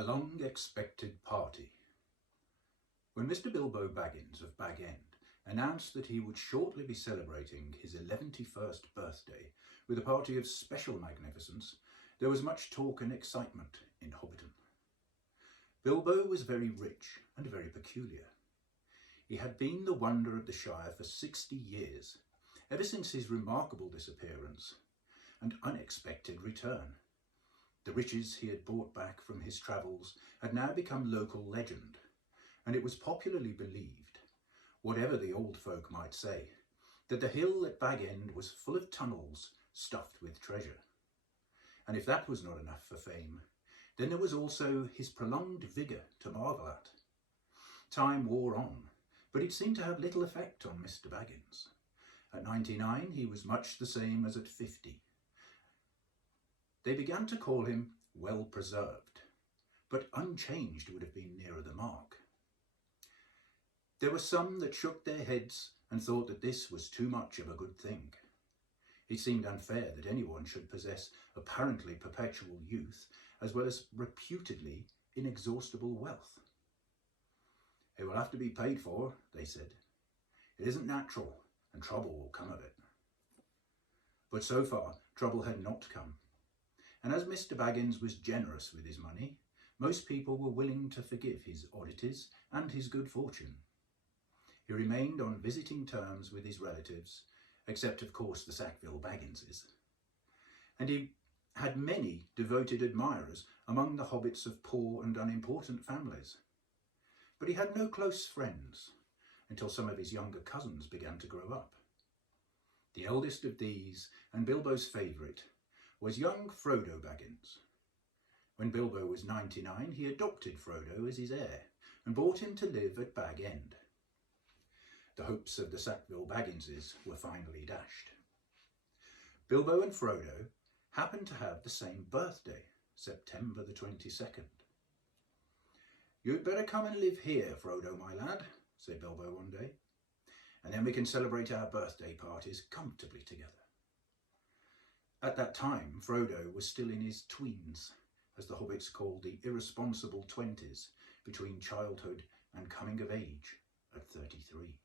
A long-expected party. When Mr. Bilbo Baggins of Bag End announced that he would shortly be celebrating his 111st birthday with a party of special magnificence, there was much talk and excitement in Hobbiton. Bilbo was very rich and very peculiar. He had been the wonder of the Shire for 60 years, ever since his remarkable disappearance and unexpected return. The riches he had brought back from his travels had now become local legend, and it was popularly believed, whatever the old folk might say, that the hill at Bag End was full of tunnels stuffed with treasure. And if that was not enough for fame, then there was also his prolonged vigour to marvel at. Time wore on, but it seemed to have little effect on Mr. Baggins. At 99, he was much the same as at 50. They began to call him well preserved, but unchanged would have been nearer the mark. There were some that shook their heads and thought that this was too much of a good thing. It seemed unfair that anyone should possess apparently perpetual youth as well as reputedly inexhaustible wealth. It will have to be paid for, they said. It isn't natural, and trouble will come of it. But so far, trouble had not come. And as Mr. Baggins was generous with his money, most people were willing to forgive his oddities and his good fortune. He remained on visiting terms with his relatives, except of course the Sackville Bagginses. And he had many devoted admirers among the hobbits of poor and unimportant families. But he had no close friends until some of his younger cousins began to grow up. The eldest of these, and Bilbo's favourite, was young Frodo Baggins. When Bilbo was 99, he adopted Frodo as his heir and brought him to live at Bag End. The hopes of the Sackville Bagginses were finally dashed. Bilbo and Frodo happened to have the same birthday, September the 22nd. "You'd better come and live here, Frodo, my lad," said Bilbo one day, "and then we can celebrate our birthday parties comfortably together." At that time, Frodo was still in his tweens, as the hobbits called the irresponsible 20s, between childhood and coming of age at 33.